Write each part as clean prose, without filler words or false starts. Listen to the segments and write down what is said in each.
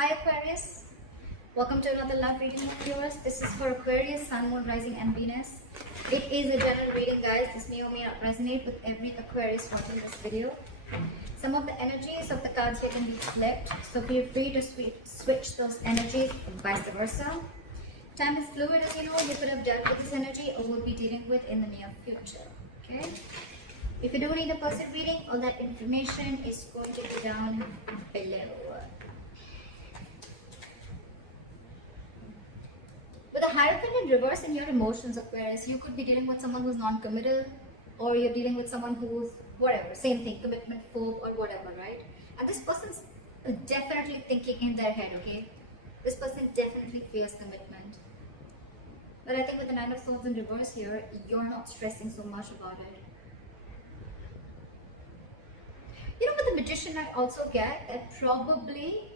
Hi Aquarius, welcome to another love reading of yours. This is for Aquarius, Sun, Moon, Rising and Venus. It is a general reading, guys. This may or may not resonate with every Aquarius watching this video. Some of the energies of the cards here can be flipped, so feel free to switch those energies and vice versa. Time is fluid, as you know. You could have dealt with this energy or will be dealing with in the near future. Okay? If you do need a personal reading, all that information is going to be down below. With a Hierophant in reverse in your emotions, Aquarius, you could be dealing with someone who's non-committal, or you're dealing with someone who's whatever, same thing, commitment phobe or whatever, right? And this person's definitely thinking in their head, okay? This person definitely fears commitment. But I think with the Nine of Swords in reverse here, you're not stressing so much about it. You know, with the Magician, I also get that probably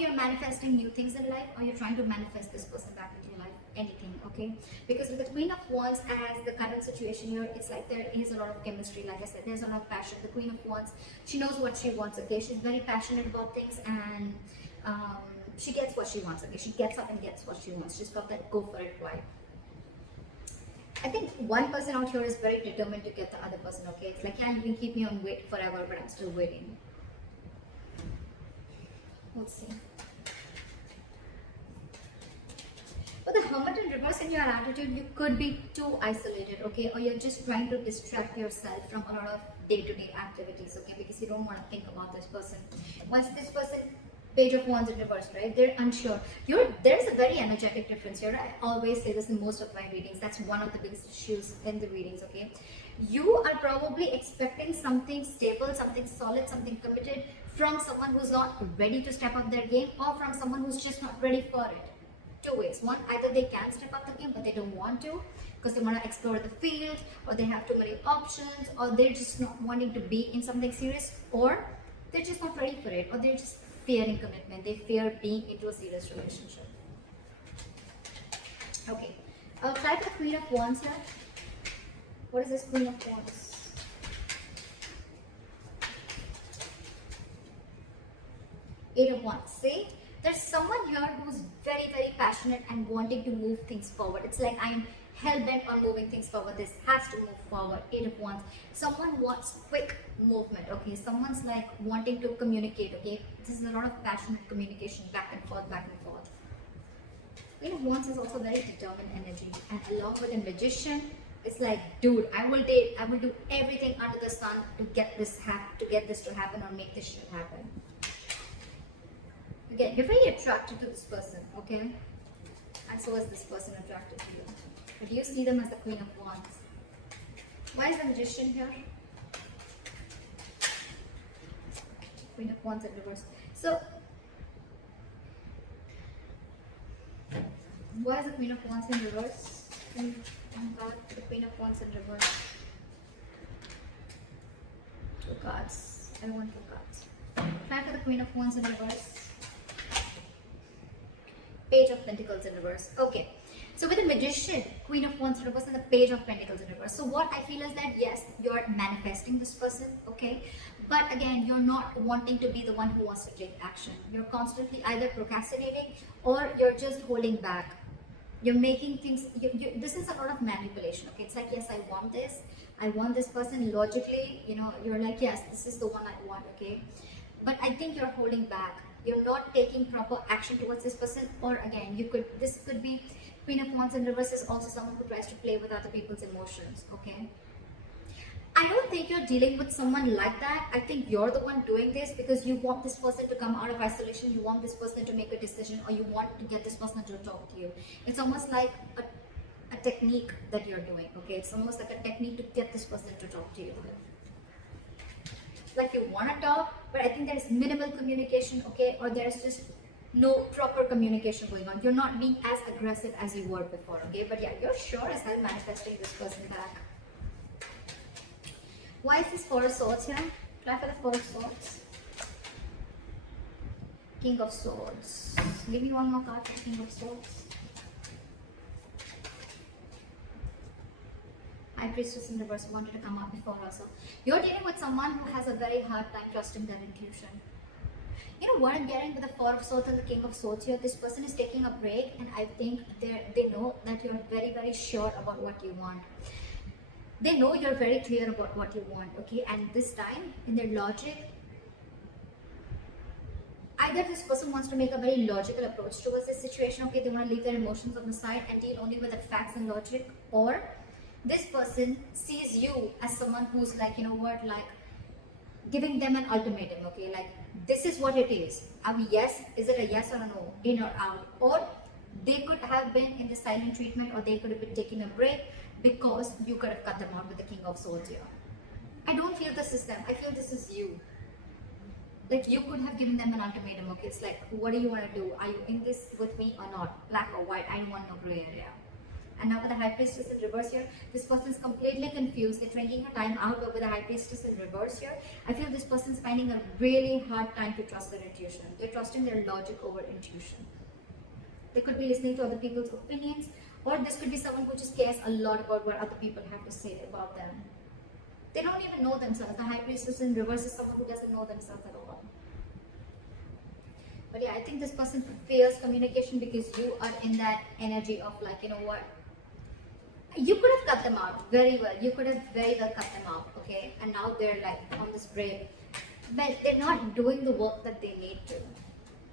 you're manifesting new things in life, or you're trying to manifest this person back into your life, anything, okay? Because with the Queen of Wands as the current situation here, it's like there is a lot of chemistry. Like I said, there's a lot of passion. The Queen of Wands, she knows what she wants, okay? She's very passionate about things, and she gets what she wants, okay? She gets up and gets what she wants. She's got that go for it vibe. I think one person out here is very determined to get the other person, okay? It's like, yeah, you can keep me on wait forever, but I'm still waiting. Let's see. With the Hermit in reverse in your attitude, you could be too isolated, okay? Or you're just trying to distract yourself from a lot of day-to-day activities, okay? Because you don't want to think about this person. Once this person, Page of Wands in reverse, right? They're unsure. There's a very energetic difference here. I always say this in most of my readings. That's one of the biggest issues in the readings, okay? You are probably expecting something stable, something solid, something committed from someone who's not ready to step up their game, or from someone who's just not ready for it. Two ways. One, either they can step up the game, but they don't want to because they want to explore the field, or they have too many options, or they're just not wanting to be in something serious, or they're just not ready for it, or they're just fearing commitment. They fear being into a serious relationship. Okay, I'll try for the Queen of Wands here. What is this Queen of Wands? Eight of Wands. See, there's someone here who's very, very passionate and wanting to move things forward. It's like, I'm hell-bent on moving things forward. This has to move forward. Eight of Wands. Someone wants quick movement, okay? Someone's like wanting to communicate, okay? This is a lot of passionate communication, back and forth, back and forth. Queen of Wands is also very determined energy. And along with a Magician, it's like, dude, I will do everything under the sun to get this to happen, or make this shit happen. Again, you're very attracted to this person, okay? And so is this person attracted to you. But you see them as the Queen of Wands. Why is the Magician here? Queen of Wands in reverse. So, why is the Queen of Wands in reverse? Oh God, the Queen of Wands in reverse. Two cards. I want two cards. Try for the Queen of Wands in reverse. Page of Pentacles in reverse. Okay. So with the Magician, Queen of Wands in reverse, and the Page of Pentacles in reverse. So what I feel is that, yes, you're manifesting this person, okay? But again, you're not wanting to be the one who wants to take action. You're constantly either procrastinating, or you're just holding back. You're making things, this is a lot of manipulation, okay? It's like, yes, I want this person. Logically, you know, you're like, yes, this is the one I want, okay? But I think you're holding back. You're not taking proper action towards this person. Or again, this could be Queen of Wands in reverse is also someone who tries to play with other people's emotions, okay? I don't think you're dealing with someone like that. I think you're the one doing this because you want this person to come out of isolation. You want this person to make a decision, or you want to get this person to talk to you. It's almost like a technique that you're doing, okay? It's almost like a technique to get this person to talk to you. Like, you want to talk, but I think there's minimal communication, okay? Or there's just no proper communication going on. You're not being as aggressive as you were before, okay? But yeah, you're sure as hell manifesting this person back. Why is this Four of Swords here? Try for the Four of Swords. King of Swords. Give me one more card for King of Swords. High Priestess in reverse wanted to come up before also. You're dealing with someone who has a very hard time trusting their intuition. You know what I'm getting with the Four of Swords and the King of Swords here? This person is taking a break, and I think they know that you're very, very sure about what you want. They know you're very clear about what you want, okay? And this time, in their logic, either this person wants to make a very logical approach towards this situation, okay? They want to leave their emotions on the side and deal only with the facts and logic, or this person sees you as someone who's like, you know what, like giving them an ultimatum, okay? Like, this is what it is. Yes, is it a yes or a no, in or out? Or they could have been in the silent treatment, or they could have been taking a break because you could have cut them out with the King of Swords here. I don't feel this is them. I feel this is you. Like, you could have given them an ultimatum, okay? It's like, what do you want to do? Are you in this with me or not? Black or white? I don't want no gray area. And now with the High Priestess in reverse here, this person is completely confused. They're drinking her time out, but with the High Priestess in reverse here, I feel this person is finding a really hard time to trust their intuition. They're trusting their logic over intuition. They could be listening to other people's opinions, or this could be someone who just cares a lot about what other people have to say about them. They don't even know themselves. The High Priestess in reverse is someone who doesn't know themselves at all. But yeah, I think this person fears communication because you are in that energy of like, you know what? You could have cut them out very well. You could have very well cut them out, okay? And now they're like on this break. But they're not doing the work that they need to.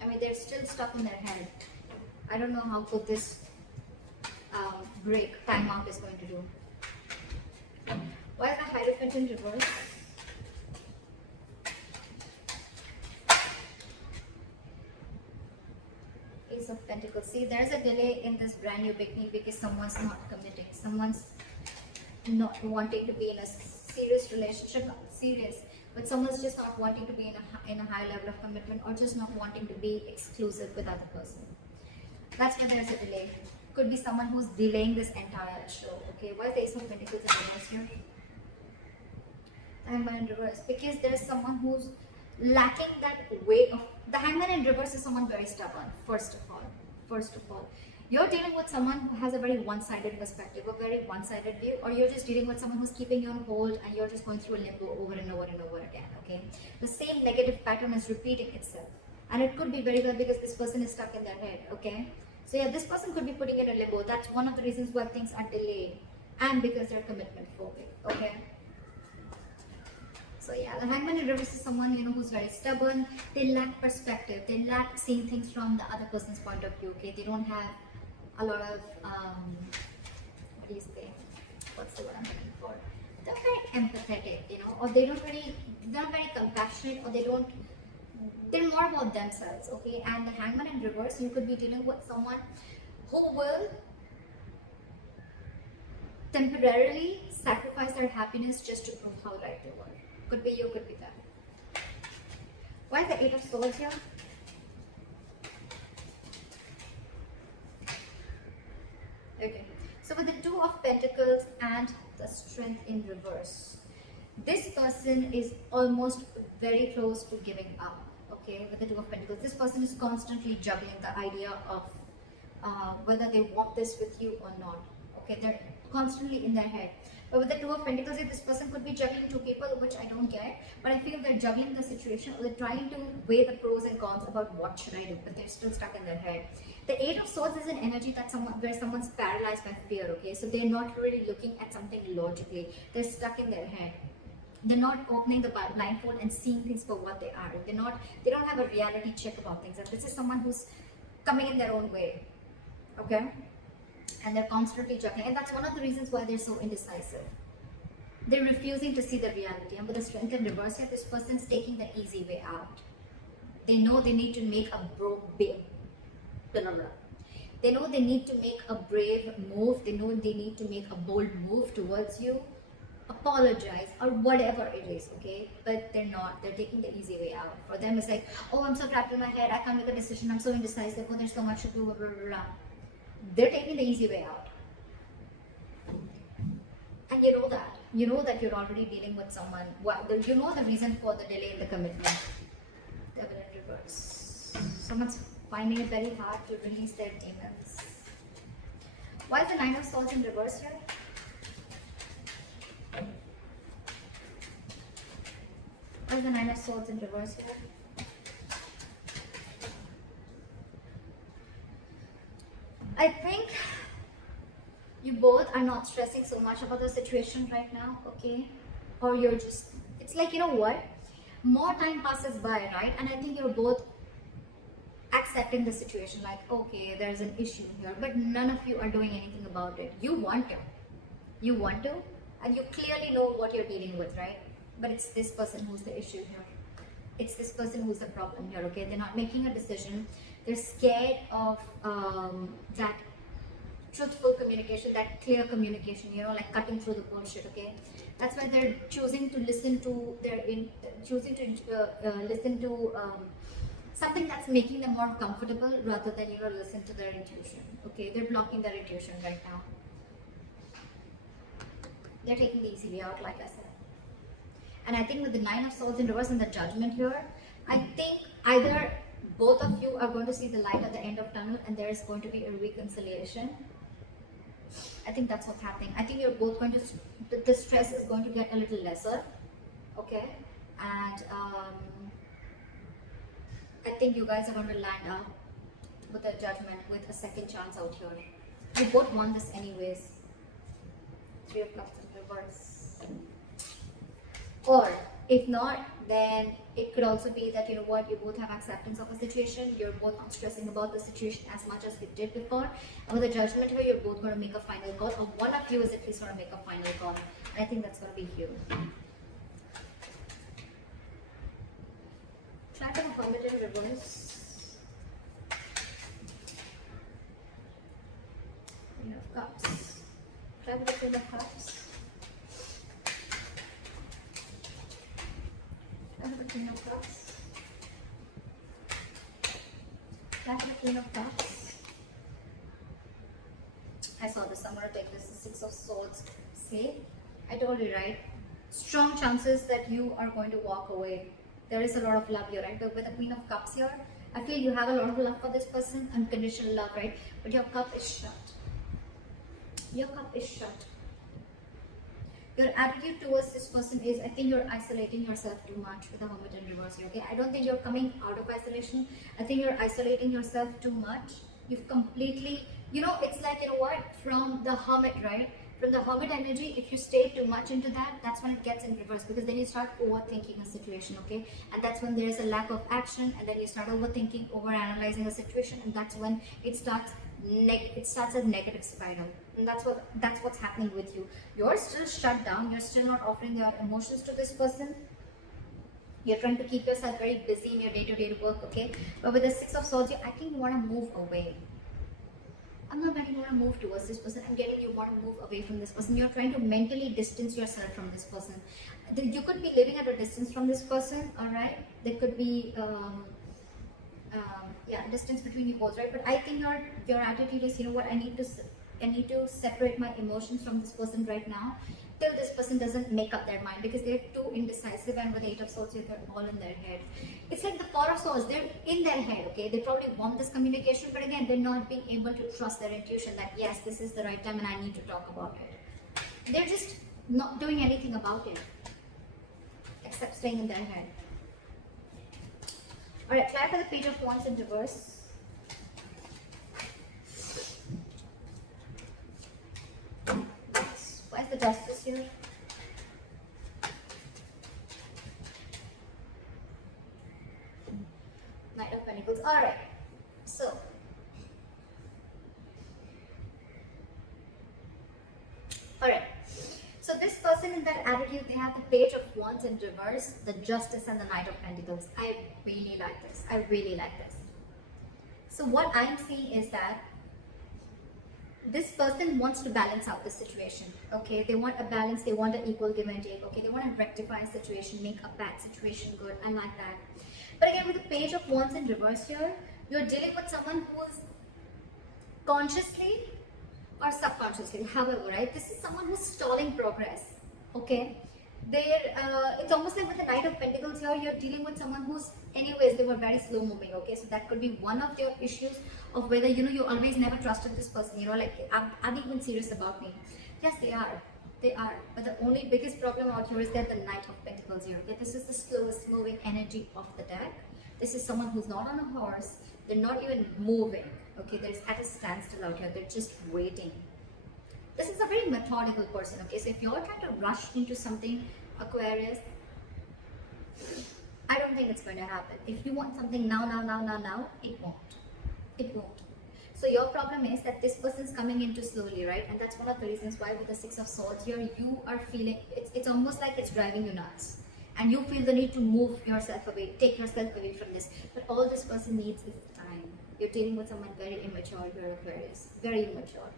I mean, they're still stuck in their head. I don't know how good this break, timeout is going to do. Why is the Hierophant in reverse? Ace of Pentacles. See, there's a delay in this brand new beginning because someone's not committing. Someone's not wanting to be in a serious relationship, not serious, but someone's just not wanting to be in a high level of commitment, or just not wanting to be exclusive with other person. That's why there's a delay. Could be someone who's delaying this entire show. Okay, why is the Ace of Pentacles in reverse here? Hangman in reverse, because there's someone who's lacking that way of. The Hangman in reverse is someone very stubborn. First of all, you're dealing with someone who has a very one-sided perspective, a very one-sided view, or you're just dealing with someone who's keeping you on hold and you're just going through a limbo over and over and over again. Okay, the same negative pattern is repeating itself, and it could be very well because this person is stuck in their head. Okay, so yeah, this person could be putting in a limbo. That's one of the reasons why things are delayed, and because they're commitment phobic. Okay. So yeah, the Hangman in reverse is someone, you know, who's very stubborn. They lack perspective. They lack seeing things from the other person's point of view. Okay, they don't have a lot of what do you say? What's the word I'm looking for? They're very empathetic, you know, or they're not very compassionate, or they're more about themselves. Okay, and the Hangman in reverse, you could be dealing with someone who will temporarily sacrifice their happiness just to prove how right they were. Could be you, could be that. Why is the Eight of Swords here? Okay, so with the Two of Pentacles and the Strength in reverse, this person is almost very close to giving up. Okay, with the Two of Pentacles, this person is constantly juggling the idea of whether they want this with you or not. Okay, they're constantly in their head. But with the Two of Pentacles, this person could be juggling two people, which I don't get. But I feel they're juggling the situation, or they're trying to weigh the pros and cons about what should I do, but they're still stuck in their head. The Eight of Swords is an energy that where someone's paralyzed by fear. Okay, so they're not really looking at something logically. They're stuck in their head. They're not opening the blindfold and seeing things for what they are. They don't have a reality check about things. And this is someone who's coming in their own way. Okay. And they're constantly juggling, and that's one of the reasons why they're so indecisive. They're refusing to see the reality, and with the Strength in reverse here, this person's taking the easy way out. They know they need to make They know they need to make a brave move. They know they need to make a bold move towards you, apologize, or whatever it is, okay? But they're not. They're taking the easy way out. For them, it's like, oh, I'm so trapped in my head. I can't make a decision. I'm so indecisive. Oh, there's so much to do. Blah, blah, blah. They're taking the easy way out. And you know that. You know that you're already dealing with someone. Well, you know the reason for the delay in the commitment. Devil in reverse. Someone's finding it very hard to release their demons. Why is the Nine of Swords in reverse here? Why is the Nine of Swords in reverse here? I think you both are not stressing so much about the situation right now, okay? Or you're just, it's like, you know what? More time passes by, right? And I think you're both accepting the situation, like, okay, there's an issue here, but none of you are doing anything about it. You want to. You want to, and you clearly know what you're dealing with, right? But it's this person who's the issue here. It's this person who's the problem here, okay? They're not making a decision. They're scared of that truthful communication, that clear communication, you know, like cutting through the bullshit, okay? That's why they're choosing to listen to listen to something that's making them more comfortable rather than, you know, listen to their intuition, okay? They're blocking their intuition right now. They're taking the easy way out, like I said. And I think with the 9 of Swords in reverse and the Judgment here, I think either both of you are going to see the light at the end of tunnel and there is going to be a reconciliation. I think that's what's happening. I think you're both going to, the stress is going to get a little lesser, okay? And I think you guys are going to land up with a Judgment, with a second chance out here. You both want this anyways. 3 of Cups in reverse. Or if not, then it could also be that, you know what, you both have acceptance of a situation. You're both not stressing about the situation as much as you did before. And with the Judgment here, you're both going to make a final call, or one of you is at least going to make a final call. And I think that's going to be you. Try to affirm it in reverse. Queen of Cups. Try with the Queen of Cups. Try with the Queen of Cups. Try with the Queen of Cups. I saw this. I'm going to take this. The 6 of Swords. See? I told you, right? Strong chances that you are going to walk away. There is a lot of love here, right? But with the Queen of Cups here, I feel you have a lot of love for this person, unconditional love, right? But your cup is shut. Your cup is shut. Your attitude towards this person is, I think you're isolating yourself too much with the Hermit in reverse here, okay? I don't think you're coming out of isolation. I think you're isolating yourself too much. You've completely, you know, it's like, you know what, from the Hermit, right? From the Hermit energy, if you stay too much into that, that's when it gets in reverse, because then you start overthinking a situation, okay? And that's when there's a lack of action, and then you start overthinking, overanalyzing a situation, and that's when it starts a negative spiral. And that's what's happening with you. You're still shut down. You're still not offering your emotions to this person. You're trying to keep yourself very busy in your day-to-day work, okay? But with the 6 of Swords, I think you want to move away. I'm not getting you want to move towards this person. I'm getting you want to move away from this person. You're trying to mentally distance yourself from this person. You could be living at a distance from this person, all right? There could be distance between you both, right? But I think your attitude is, you know what, I need to separate my emotions from this person right now till this person doesn't make up their mind, because they're too indecisive, and with 8 of Swords, they're all in their head. It's like the 4 of Swords, they're in their head, okay? They probably want this communication, but again, they're not being able to trust their intuition that yes, this is the right time and I need to talk about it. They're just not doing anything about it except staying in their head. Alright, try for the Page of Wands in reverse. Why is the Justice here? Knight of Pentacles. Alright, so this person in that attitude, they have the Page of Wands in reverse, the Justice, and the Knight of Pentacles. I really like this. I really like this. So what I'm seeing is that this person wants to balance out the situation, okay? They want a balance, they want an equal give and take, okay? They want to rectify a situation, make a bad situation good. I like that. But again, with the Page of Wands in reverse here, you're dealing with someone who is consciously or subconsciously, however, right? This is someone who's stalling progress, okay? It's almost like with the Knight of Pentacles here, you're dealing with someone who's, anyways, they were very slow moving, okay? So that could be one of their issues of whether, you know, you always never trusted this person, you know, like, are they even serious about me? Yes, they are. They are. But the only biggest problem out here is that the Knight of Pentacles here, okay? This is the slowest moving energy of the deck. This is someone who's not on a horse. They're not even moving. Okay, they're at a standstill out here. They're just waiting. This is a very methodical person. Okay, so if you're trying to rush into something, Aquarius, I don't think it's going to happen. If you want something now, it won't. It won't. So your problem is that this person's coming into slowly, right? And that's one of the reasons why with the Six of Swords here, you are feeling, it's almost like it's driving you nuts. And you feel the need to move yourself away, take yourself away from this. But all this person needs is time. You're dealing with someone very immature here, Aquarius. Very immature.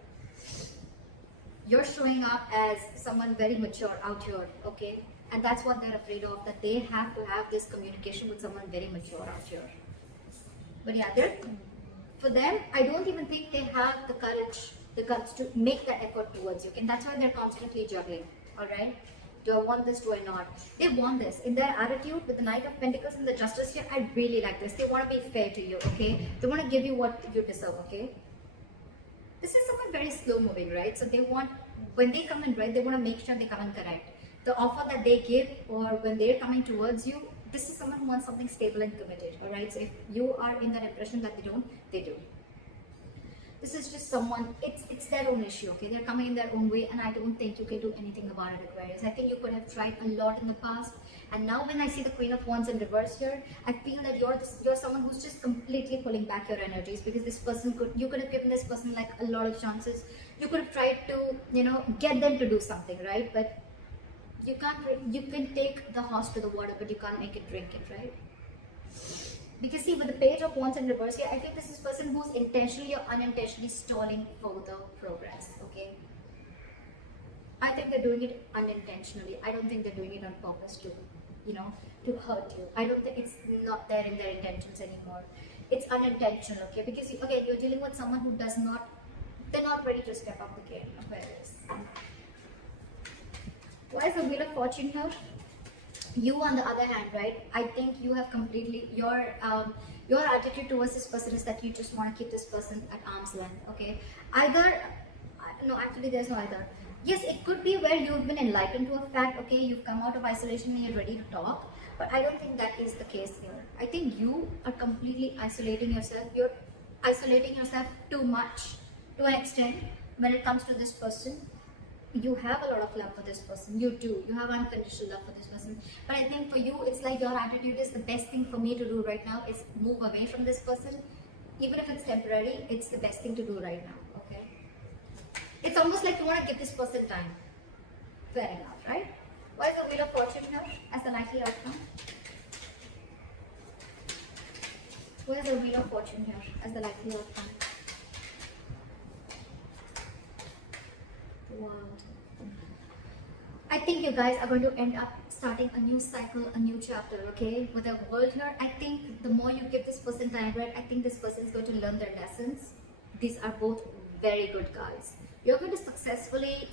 You're showing up as someone very mature out here, okay? And that's what they're afraid of, that they have to have this communication with someone very mature out here. But yeah, for them, I don't even think they have the guts to make that effort towards you. And that's why they're constantly juggling, all right? Do I want this? Do I not? They want this. In their attitude with the Knight of Pentacles and the Justice here, I really like this. They want to be fair to you, okay? They want to give you what you deserve, okay? This is someone very slow moving, right? So they want, when they come in, right, they want to make sure they come in correct. The offer that they give, or when they're coming towards you, this is someone who wants something stable and committed, all right? So if you are in that impression that they don't, they do. This is just someone, it's their own issue, okay? They're coming in their own way, and I don't think you can do anything about it, Aquarius. I think you could have tried a lot in the past, and now when I see the Queen of Wands in reverse here, I feel that you're someone who's just completely pulling back your energies, because this person you could have given this person like a lot of chances. You could have tried to, you know, get them to do something, right? But you can take the horse to the water, but you can't make it drink it, right? Because see, with the Page of Wands in reverse here, I think this is a person who's intentionally or unintentionally stalling further progress, okay? I think they're doing it unintentionally. I don't think they're doing it on purpose to, you know, to hurt you. I don't think it's not there in their intentions anymore. It's unintentional, okay? Because again, you're dealing with someone who they're not ready to step up the game, Aquarius. Why is the Wheel of Fortune here? You, on the other hand, right, I think you have completely, your attitude towards this person is that you just want to keep this person at arm's length, okay? No, actually there's no either. Yes, it could be where you've been enlightened to a fact, okay, you've come out of isolation and you're ready to talk, but I don't think that is the case here. I think you are completely isolating yourself. You're isolating yourself too much, to an extent, when it comes to this person. You have a lot of love for this person. You do. You have unconditional love for this person. But I think for you, it's like your attitude is the best thing for me to do right now is move away from this person. Even if it's temporary, it's the best thing to do right now, okay? It's almost like you want to give this person time. Fair enough, right? Why is the Wheel of Fortune here as the likely outcome? Where is the Wheel of Fortune here as the likely outcome? Wow. I think you guys are going to end up starting a new cycle, a new chapter, okay? With the world here, I think the more you give this person time, right, I think this person is going to learn their lessons. These are both very good cards. You're going to successfully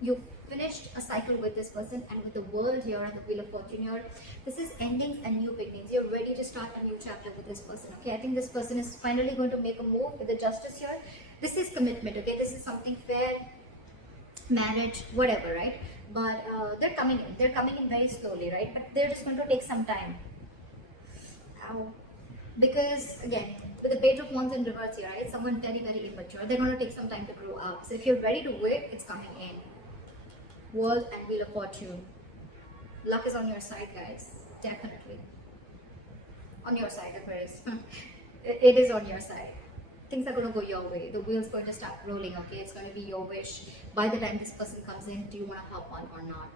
you finished a cycle with this person, and with the world here and the Wheel of Fortune here, this is endings and new beginnings. You're ready to start a new chapter with this person, okay? I think this person is finally going to make a move with the Justice here. This is commitment, okay? This is something fair, marriage, whatever, right? But they're coming in very slowly, right? But they're just going to take some time. Because again, with the Page of Wands in reverse here, right? Someone very, very immature. They're going to take some time to grow up. So if you're ready to wait, it's coming in. World and Wheel of Fortune. Luck is on your side, guys. Definitely. On your side, Aquarius. It is on your side. Things are going to go your way. The wheel's going to start rolling, okay? It's going to be your wish. By the time this person comes in, do you want to hop on or not?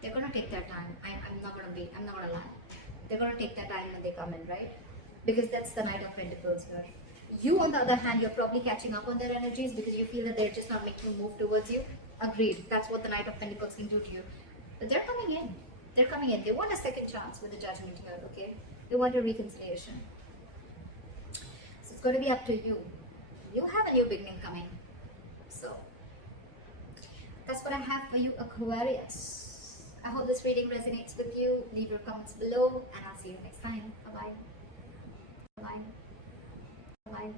They're going to take their time. I'm not going to lie. They're going to take their time when they come in, right? Because that's the Knight of Pentacles here. You, on the other hand, you're probably catching up on their energies because you feel that they're just not making a move towards you. Agreed. That's what the Knight of Pentacles can do to you. But they're coming in. They're coming in. They want a second chance with the Judgment here, okay? They want a reconciliation. So it's going to be up to you. You have a new beginning coming. So that's what I have for you, Aquarius. I hope this reading resonates with you. Leave your comments below, and I'll see you next time. Bye-bye. Bye-bye. Bye-bye.